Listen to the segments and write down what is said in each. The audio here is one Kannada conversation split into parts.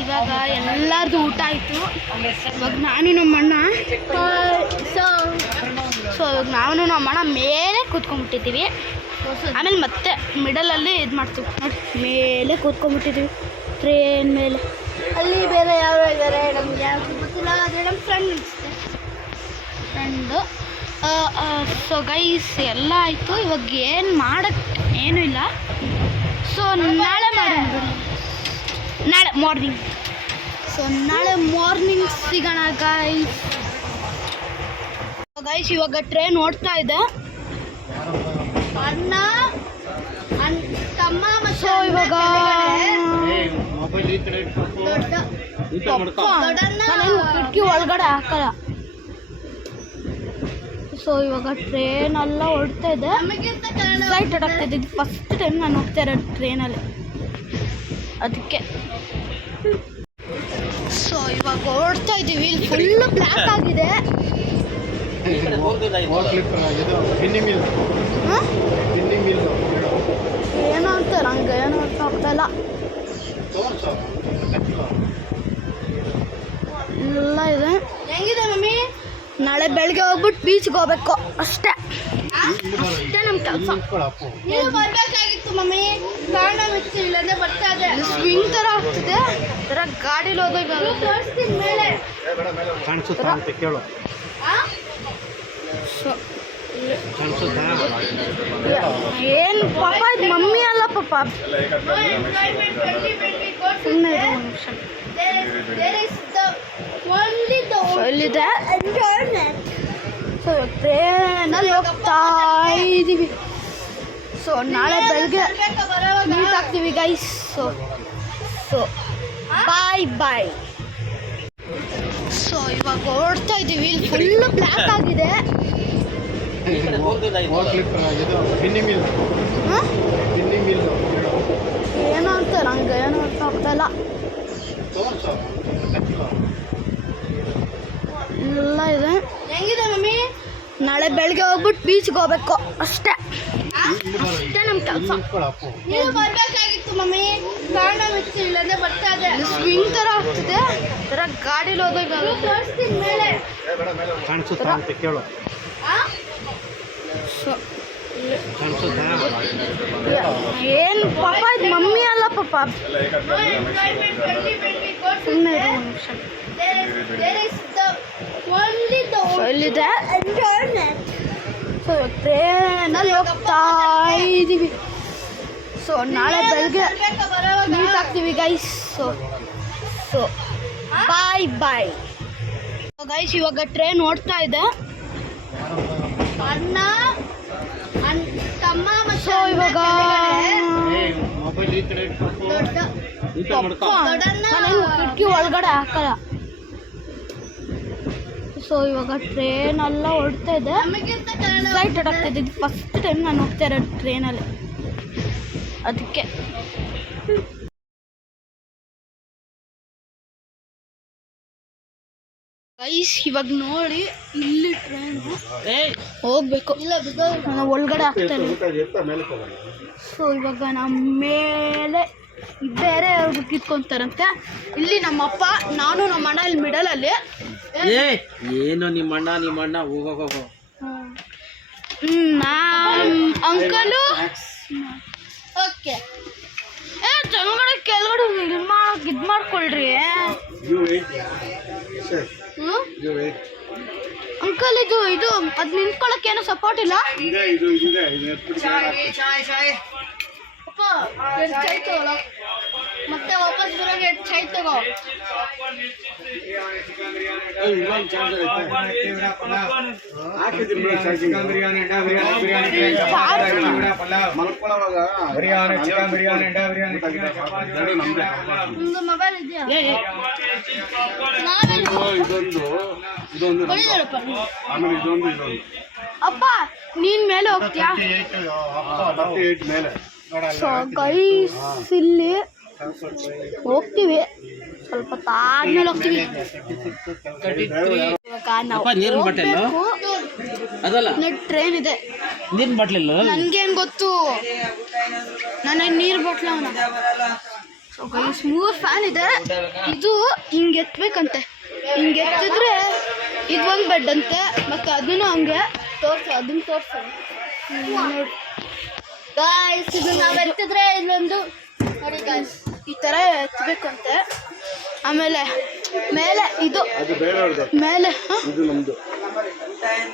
ಇವಾಗ ಎಲ್ಲರದು ಊಟ ಆಯಿತು. ಇವಾಗ ನಾನು ನಮ್ಮಣ್ಣ ಸೊ ಇವಾಗ ನಮ್ಮಣ್ಣ ಮೇಲೆ ಕೂತ್ಕೊಂಡ್ಬಿಟ್ಟಿದ್ದೀವಿ. ಆಮೇಲೆ ಮತ್ತೆ ಮಿಡಲಲ್ಲಿ ಇದು ಮಾಡ್ತೀವಿ ನೋಡಿ, ಮೇಲೆ ಕೂತ್ಕೊಂಡ್ಬಿಟ್ಟಿದ್ದೀವಿ ಟ್ರೈನ್ ಮೇಲೆ. ಅಲ್ಲಿ ಬೇರೆ ಯಾರು ಇದ್ದಾರೆ ನಮ್ಗೆ ಯಾರು ಗೊತ್ತಿಲ್ಲ, ಆದರೆ ನಮ್ಮ ಫ್ರೆಂಡು. ಸೊ ಗೈಸ್ ಎಲ್ಲ ಆಯಿತು. ಇವಾಗ ಏನು ಮಾಡೋಕ್ಕೆ ಏನೂ ಇಲ್ಲ. ಸೊ ನಾಳೆ ಮಾಡೋಣ, ನಾಳೆ ಮಾರ್ನಿಂಗ್. ಸೊ ನಾಳೆ ಮಾರ್ನಿಂಗ್ ಸಿಗೋಣ ಗೈಸ್. ಇವಾಗ ಟ್ರೈನ್ ಓಡ್ತಾ ಇದೆ. ಅಣ್ಣ ತಮ್ಮ ಮತ್ತು ಇವಾಗ ಕಿಟಕಿ ಒಳಗಡೆ ಹಾಕಲ್ಲ. ಸೊ ಇವಾಗ ಟ್ರೈನ್ ಎಲ್ಲ ಓಡ್ತಾ ಇದೆ. ಫ್ಲೈಟ್ ಓಡಾಗ್ತಾ ಇದೆ. ಇದು ಫಸ್ಟ್ ಟೈಮ್ ನಾನು ಹೋಗ್ತಾ ಇರೋದು ಟ್ರೈನಲ್ಲಿ, ಅದಕ್ಕೆ. ಸೊ ಇವಾಗ ಓಡ್ತಾ ಇದ್ದೀವಿ. ಇಲ್ಲಿ ಫುಲ್ಲು ಬ್ಲ್ಯಾಕ್ ಆಗಿದೆ. ಏನೋ ಅಂತ ನಂಗೆ ಏನೋ ಅರ್ಥ ಆಗ್ತಾಯಿಲ್ಲ. ಎಲ್ಲ ಇದೆ. ಹೆಂಗಿದೆ ಮಮ್ಮಿ? ನಾಳೆ ಬೆಳಗ್ಗೆ ಹೋಗ್ಬಿಟ್ಟು ಬೀಚ್ಗೆ ಹೋಗ್ಬೇಕು ಅಷ್ಟೇ. ಅಷ್ಟೇ ನಮ್ಮ ಕೆಲಸ. ನೀವು ಬರಬೇಕಾಗಿತ್ತು ಮಮ್ಮಿ, ಕಾರಣ ಮಿಕ್ಸಿ ಇಲ್ಲಂದ್ರೆ ಬರ್ತಾ ಇದೆ. ಸ್ವಿಂಗ್ ಥರ ಆಗ್ತಿದೆ, ಥರ ಗಾಡೀಲಿ ಹೋದಾಗ ತೋರಿಸ್ತೀನಿ ಮೇಲೆ ಏನು ಪಾಪ, ಇದು ಮಮ್ಮಿ ಅಲ್ಲ ಪಾಪ. ಸುಮ್ಮನೆ ಇಲ್ಲಿದೆ. ಸೊ ಟ್ರೈನಲ್ಲಿ ಹೋಗ್ತಾ ಇದ್ದೀವಿ. ಸೊ ನಾಳೆ ಬೆಳಗ್ಗೆ ಮೀಟ್ ಆಗ್ತೀವಿ ಗೈಸ್. ಸೊ ಬಾಯ್ ಬಾಯ್. ಸೊ ಇವಾಗ ಓಡ್ತಾ ಇದ್ದೀವಿ. ಇಲ್ಲಿ ಫುಲ್ಲು ಬ್ಲ್ಯಾಕ್ ಆಗಿದೆ. ಏನೋ ಅಂತ ನಂಗೆ ಏನೋ ಅರ್ಥ ಆಗ್ತಾಯಿಲ್ಲ. ಎಲ್ಲ ಇದೆ. ಹೆಂಗಿದೆ ಮಮ್ಮಿ? ನಾಳೆ ಬೆಳಗ್ಗೆ ಹೋಗ್ಬಿಟ್ಟು ಬೀಚ್ಗೆ ಹೋಗ್ಬೇಕು ಅಷ್ಟೇ. ಅಷ್ಟೇ ನಮ್ಮ ಕೆಲಸ. ನೀವು ಬರಬೇಕಾಗಿತ್ತು ಮಮ್ಮಿ, ಕಾರಣ ಮಿಕ್ಸಿ ಇಲ್ಲಂದ್ರೆ ಬರ್ತಾ ಇದೆ. ಸ್ವಿಂಗ್ ಥರ ಆಗ್ತಿದೆ, ಥರ ಗಾಡೀಲಿ ಹೋದಾಗ ತೋರಿಸ್ತೀನಿ ಮೇಲೆ ಏನು ಪಾಪ, ಇದು ಮಮ್ಮಿ ಅಲ್ಲ ಪಾಪ. ಸುಮ್ಮನೆ ಇಲ್ಲಿದೆ. ಸೊ ಟ್ರೈನಲ್ಲಿ ಹೋಗ್ತಾ ಇದ್ದೀವಿ. ಸೊ ನಾಳೆ ಬೆಳಗ್ಗೆ ಮೀಟ್ ಆಗ್ತೀವಿ guys. So bye bye guys. ಇವಾಗ ಟ್ರೈನ್ ಓಡ್ತಾ ಇದೆ. ಅಣ್ಣ ತಮ್ಮ ಮತ್ತು ಇವಾಗ ಕಿಟಕಿ ಒಳಗಡೆ ಹಾಕಲ್ಲ. ಸೊ ಇವಾಗ ಟ್ರೈನ್ ಎಲ್ಲ ಓಡ್ತಾ ಇದೆ. ಫ್ಲೈಟ್ ಓಡಾಗ್ತಾ ಇದೆ. ಇದು ಫಸ್ಟ್ ಟೈಮ್ ನಾನು ಹೋಗ್ತಾ ಇರೋದು ಟ್ರೈನಲ್ಲಿ, ಅದಕ್ಕೆ. ಗೈಸ್ ಇವಾಗ ನೋಡಿ, ಇಲ್ಲಿ ಟ್ರೈನ್ ಹೋಗ್ಬೇಕು. ನಾನು ಒಳಗಡೆ ಹಾಕ್ತೇನೆ. ಸೊ ಇವಾಗ ನಮ್ಮ ಮೇಲೆ ಬೇರೆ ಅವ್ರಿಗೆ ಕಿತ್ಕೊಂತಾರಂತೆ. ಇಲ್ಲಿ ನಮ್ಮಪ್ಪ, ನಾನು ನಮ್ಮ ಅಣ್ಣ ಇಲ್ಲಿ ಮಿಡಲಲ್ಲಿ. ಏನು ನಿಮ್ಮಣ್ಣ ಹೋಗೋ ಅಂಕಲು. ಓಕೆ, ಚಂಗಡೆ ಕೆಳಗಡೆ ಇದು ಮಾಡ್ಕೊಳ್ರಿ. ಅಂಕಲ್ ಇದು ಅದು ನಿಂತ್ಕೊಳ್ಳೋಕೆ ಏನೋ ಸಪೋರ್ಟ್ ಇಲ್ಲ. ಮತ್ತೆ ವಾಪಸ್ ಬರೋಕೆ ಚಾಯ್ ತಗೋ. ಮೊಬೈಲ್ ಇದೆಯಾ? ಅಪ್ಪ ನೀನ್ ಮೇಲೆ ಹೋಗ್ತೀಯಾ? ಸೊ ಗೈಸ್ ಇಲ್ಲಿ ಹೋಗ್ತೀವಿ, ಸ್ವಲ್ಪ ತಾದ್ಮೇಲೆ ಹೋಗ್ತೀವಿ. ಟ್ರೈನ್ ಇದೆ. ನೀರಿನ ಬಾಟ್ಲಿಲ್ಲ ನನ್ಗೇನು ಗೊತ್ತು, ನನಗೆ ನೀರು ಬಾಟ್ಲ. ಸೊ ಸೊ ಗೈಸ್ 3 ಫ್ಯಾನ್ ಇದೆ. ಇದು ಹಿಂಗೆ ಎತ್ತಬೇಕಂತೆ, ಹಿಂಗೆ ಎತ್ತಿದ್ರೆ ಇದು ಒಂದು ಬೆಡ್ ಅಂತೆ, ಮತ್ತು ಅದನ್ನು ಹಂಗೆ ಅದನ್ನು ತೋರಿಸು ನೋಡಿ ಗಾಯ್ಸ್. ಇದು ನಾವು ಎತ್ತಿದ್ರೆ ಇಲ್ಲೊಂದು ನೋಡಿ ಗಾಯ್ಸ್ ಈ ಥರ ಎತ್ತಬೇಕಂತೆ. ಆಮೇಲೆ ಮೇಲೆ ಇದು ಮೇಲೆ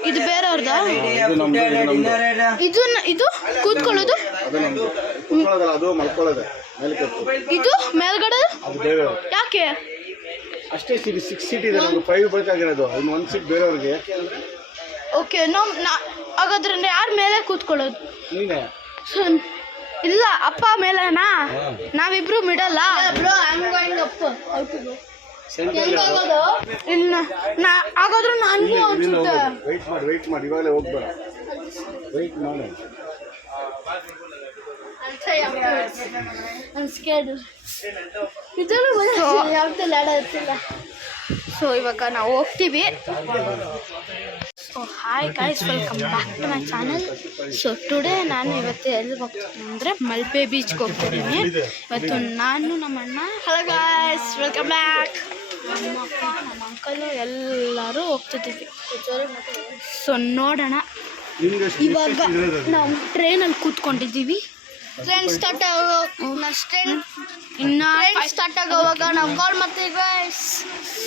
ಇದು ಬೇರೆಯವ್ರದ, ಇದು ಕೂತ್ಕೊಳ್ಳೋದು, ಇದು ಮೇಲ್ಗಡೆ ಯಾಕೆ ಅಷ್ಟೇ ಸೀಟ್ 6 ಸೀಟ್ ಇದೆ, ನಮ್ಗೆ 5 ಬೇಕಾಗಿರೋದು, ಇನ್ನು 1 ಸೀಟ್ ಬೇರೆಯವ್ರಿಗೆ. ಓಕೆ ಹಾಗಾದ್ರೆ ಯಾರು ಮೇಲೆ ಕೂತ್ಕೊಳ್ಳೋದು? ನೀನೇ. ಇಲ್ಲ ಅಪ್ಪ ಮೇಲೆನಾ, ನಾವಿಬ್ರು ಮಿಡಲ್ಲ. ಇಲ್ಲ ಹಾಗಾದ್ರೆ ನನಗೂ ಅನ್ಸುತ್ತೆ. ವೆಯ್ಟ್ ಮಾಡಿ ಇವಾಗಲೇ ಹೋಗ್ಬೇಡ, ವೆಯ್ಟ್ ಮಾಡಿ. ಸೊ ಇವಾಗ ನಾವು ಹೋಗ್ತೀವಿ. So hi guys, welcome back to my channel. So today ನಾನು ಇವತ್ತು ಎಲ್ಲಿಗೆ ಹೋಗ್ತೀನಿ ಅಂದರೆ ಮಲ್ಪೆ ಬೀಚ್ಗೆ ಹೋಗ್ತಿದ್ದೀನಿ. ಇವತ್ತು ನಾನು ನಮ್ಮ ಅಣ್ಣ. Hello guys, welcome back. ನಮ್ಮ ಅಪ್ಪ ನಮ್ಮ ಅಂಕಲು ಎಲ್ಲರೂ ಹೋಗ್ತಿದ್ದೀವಿ. ಸೊ ನೋಡೋಣ. ಇವಾಗ ನಾವು ಟ್ರೈನಲ್ಲಿ ಕೂತ್ಕೊಂಡಿದ್ದೀವಿ. ಟ್ರೈನ್ ಸ್ಟಾರ್ಟ್ ಇನ್ನು ಸ್ಟಾರ್ಟ್ ಆಗೋವಾಗ ನಾವು ಕಾಲ್ ಮಾಡ್ತೀವಿ ಗಾಯ್ಸ್.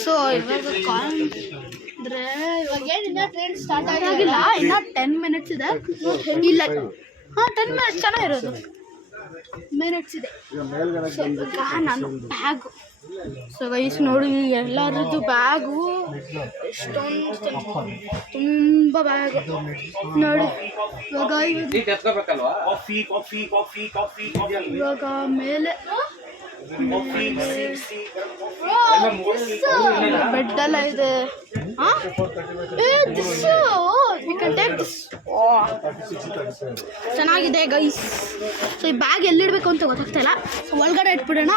ಸೊ ಇವಾಗ ಕಾಲ್ ಅಂದರೆ ಇವಾಗ ಟ್ರೈನ್ ಸ್ಟಾರ್ಟ್ ಆಗಿಲ್ಲ, ಇನ್ನು 10 ಮಿನಿಟ್ಸ್ ಇದೆ. ಇಲ್ಲ 10 ಮಿನಿಟ್ಸ್ ಚೆನ್ನಾಗಿರೋದು, ಮಿನಿಟ್ಸ್ ಇದೆ. ಸೊ ಇವಾಗ ನಾನು ಬ್ಯಾಗು, ಸೊ ಗೈಸ್ ನೋಡಿ ಎಲ್ಲರದ್ದು ಬ್ಯಾಗು ಎಷ್ಟೊಂದು ತುಂಬ ಬ್ಯಾಗ್ ನೋಡಿ. ಇವಾಗ ಮೇಲೆ ಬೆಡ್ ಎಲ್ಲ ಇದೆ. ಚೆನ್ನಾಗಿದೆ ಗೈಸ್. ಸೊ ಈ ಬ್ಯಾಗ್ ಎಲ್ಲಿಡ್ಬೇಕು ಅಂತ ಗೊತ್ತಾಗ್ತಾ ಇಲ್ಲ. ಸೊ ಒಳಗಡೆ ಇಟ್ಬಿಡೋಣ.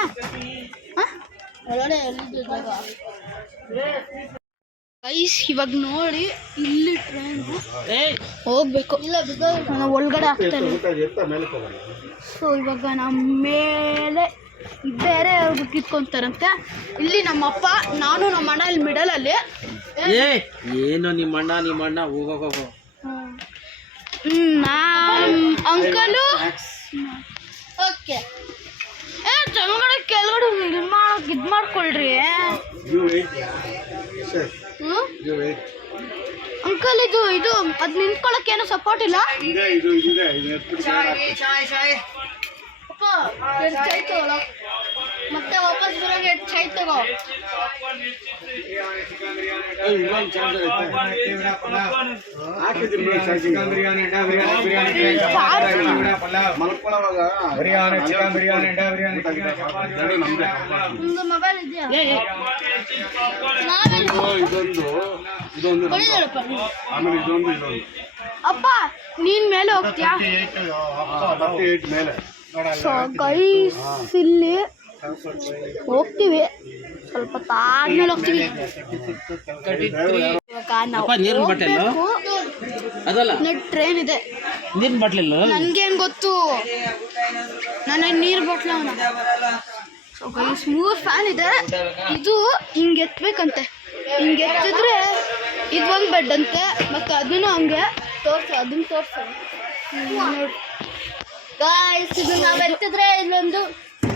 ಗೈಸ್ ಇವಾಗ ನೋಡಿ ಇಲ್ಲಿ ಟ್ರೈನ್ ಹೋಗ್ಬೇಕು, ನಾವು ಒಳಗಡೆ ಆಗ್ತಾನೆ. ಸೊ ಇವಾಗ ನಮ್ಮ ಮೇಲೆ ಬೇರೆ ಕಿತ್ಕೊಂತಾರಂತೆ. ಇಲ್ಲಿ ನಮ್ಮಪ್ಪ, ನಾನು ನಮ್ಮ ಅಣ್ಣ ಇಲ್ಲಿ ಮಿಡಲಲ್ಲಿ. ಏನು ನಿಮ್ಮ ಅಣ್ಣ ಹೋಗೋ. ಅಂಕಲು ಓಕೆ ಕೆಳಗಡೆ ಇದು ಮಾಡ್ಕೊಳ್ರಿ. ಅಂಕಲ್ ಇದು ಅದು ನಿಂತ್ಕೊಳ್ಳೋಕೆ ಏನೋ ಸಪೋರ್ಟ್ ಇಲ್ಲ. ಅಪ್ಪ ಚಾಯ್ ತಗೋ, ಮತ್ತೆ ವಾಪಸ್ ಬರೋಕೆ ಚಾಯ್ ತಗೋ. ಮೊಬೈಲ್ ಇದೆಯಾ? ಅಪ್ಪ ನೀನ್ ಮೇಲೆ ಹೋಗ್ತೀಯಾ? ಸೊ ಗೈಸ್ ಇಲ್ಲಿ ಹೋಗ್ತೀವಿ, ಸ್ವಲ್ಪ ತಾದ್ಮೇಲೆ ಹೋಗ್ತೀವಿ. ಟ್ರೈನ್ ಇದೆ, ನೀರಿನ ಬಾಟ್ಲಿಲ್ಲ ನನ್ಗೇನು ಗೊತ್ತು, ನನಗೆ ನೀರು ಬಾಟ್ಲ. ಸೊ ಗೈಸ್ 3 ಫ್ಯಾನ್ ಇದೆ. ಇದು ಹಿಂಗೆ ಎತ್ತಬೇಕಂತೆ, ಹಿಂಗೆ ಎತ್ತಿದ್ರೆ ಇದು ಒಂದು ಬೆಡ್ ಅಂತೆ, ಮತ್ತು ಅದನ್ನು ಹಂಗೆ ಅದನ್ನು ತೋರಿಸು ನೋಡಿ ಗಾಯ್ಸ್. ಇದು ನಾವು ಎತ್ತಿದ್ರೆ ಇಲ್ಲೊಂದು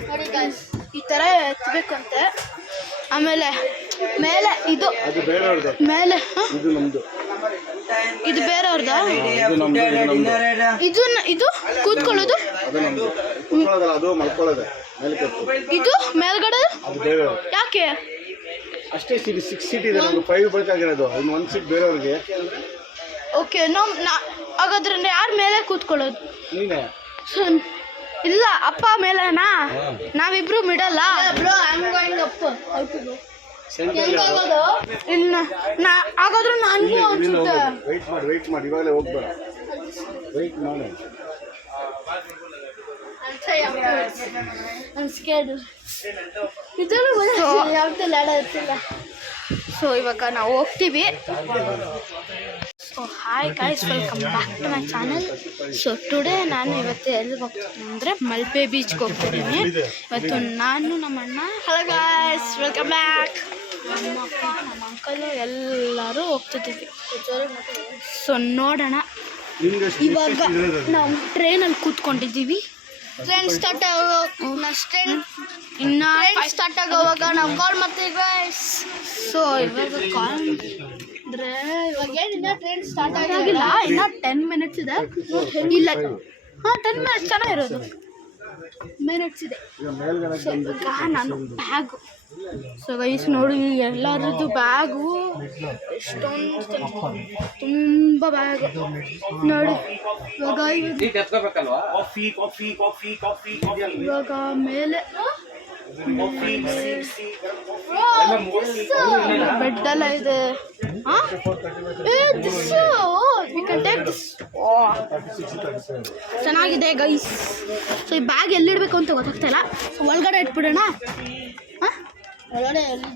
ನೋಡಿ ಗಾಯ್ಸ್ ಈ ಥರ ಎತ್ತಬೇಕಂತೆ. ಆಮೇಲೆ ಮೇಲೆ ಇದು ಮೇಲೆ ಇದು ಬೇರೆಯವ್ರದ, ಇದು ಕೂತ್ಕೊಳ್ಳೋದು, ಇದು ಮೇಲ್ಗಡೆ ಯಾಕೆ ಅಷ್ಟೇ ಸೀಟ್ 6 ಸೀಟ್ ಇದೆ, ನಮ್ಗೆ 5 ಬೇಕಾಗಿರೋದು, ಇನ್ನು 1 ಸೀಟ್ ಬೇರೆಯವ್ರಿಗೆ. ಓಕೆ ಹಾಗಾದ್ರೆ ಯಾರು ಮೇಲೆ ಕೂತ್ಕೊಳ್ಳೋದು? ನೀನೇ. ಇಲ್ಲ ಅಪ್ಪ ಮೇಲೆನಾ, ನಾವಿಬ್ರು ಮಿಡಲ್ಲ. ಇಲ್ಲ ಹಾಗಾದ್ರೆ ನನಗೂ ಅನ್ಸುತ್ತೆ. ವೆಯ್ಟ್ ಮಾಡಿ ಇವಾಗಲೇ ಹೋಗ್ಬೇಡ, ವೆಯ್ಟ್ ಮಾಡಿ. ಸೊ ಇವಾಗ ನಾವು ಹೋಗ್ತೀವಿ. So hi guys, welcome back to my channel. So today ನಾನು ಇವತ್ತು ಎಲ್ಲಿಗೆ ಹೋಗ್ತೀನಿ ಅಂದರೆ ಮಲ್ಪೆ ಬೀಚ್ಗೆ ಹೋಗ್ತಿದ್ದೀನಿ. ಇವತ್ತು ನಾನು ನಮ್ಮ ಅಣ್ಣ, ಹಲೋ ಗೈಸ್, ವೆಲ್ಕಮ್ ಬ್ಯಾಕ್. ನಮ್ಮ ಅಪ್ಪ, ನಮ್ಮ ಅಂಕಲು ಎಲ್ಲರೂ ಹೋಗ್ತಿದ್ದೀವಿ. ಸೊ ನೋಡೋಣ. ಇವಾಗ ನಾವು ಟ್ರೈನಲ್ಲಿ ಕೂತ್ಕೊಂಡಿದ್ದೀವಿ. ಟ್ರೈನ್ ಸ್ಟಾರ್ಟ್ ಇನ್ನು ಸ್ಟಾರ್ಟ್ ಆಗೋವಾಗ ನಾವು ಕಾಲ್ ಮಾಡ್ತೀವಿ ಗೈಸ್. ಸೊ ಇವಾಗ ಕಾಲ್ ಅಂದರೆ ಇವಾಗ ಏನಿಲ್ಲ, ಟ್ರೈನ್ ಸ್ಟಾರ್ಟ್ ಆಗಿಲ್ಲ, ಇನ್ನು 10 ಮಿನಿಟ್ಸ್ ಇದೆ. ಇಲ್ಲ, ಹಾಂ 10 ಮಿನಿಟ್ಸ್ ಚೆನ್ನಾಗಿರೋದು, ಮಿನಿಟ್ಸ್ ಇದೆ. ಸೊ ಇವಾಗ ನಾನು ಬ್ಯಾಗು, ಸೊ ಗೈಸ್ ನೋಡಿ ಎಲ್ಲರದ್ದು ಬ್ಯಾಗು ಎಷ್ಟೊಂದು ತುಂಬ ಬ್ಯಾಗ್ ನೋಡಿ. ಇವಾಗ ಮೇಲೆ ಬೆಡ್ ಎಲ್ಲ ಇದೆ. ಚೆನ್ನಾಗಿದೆ ಗೈಸ್. ಸೊ ಈ ಬ್ಯಾಗ್ ಎಲ್ಲಿಡ್ಬೇಕು ಅಂತ ಗೊತ್ತಾಗ್ತಾ ಇಲ್ಲ. ಸೊ ಒಳಗಡೆ ಇಟ್ಬಿಡೋಣ. ಒಳಗಡೆ ಎಲ್ಲಿ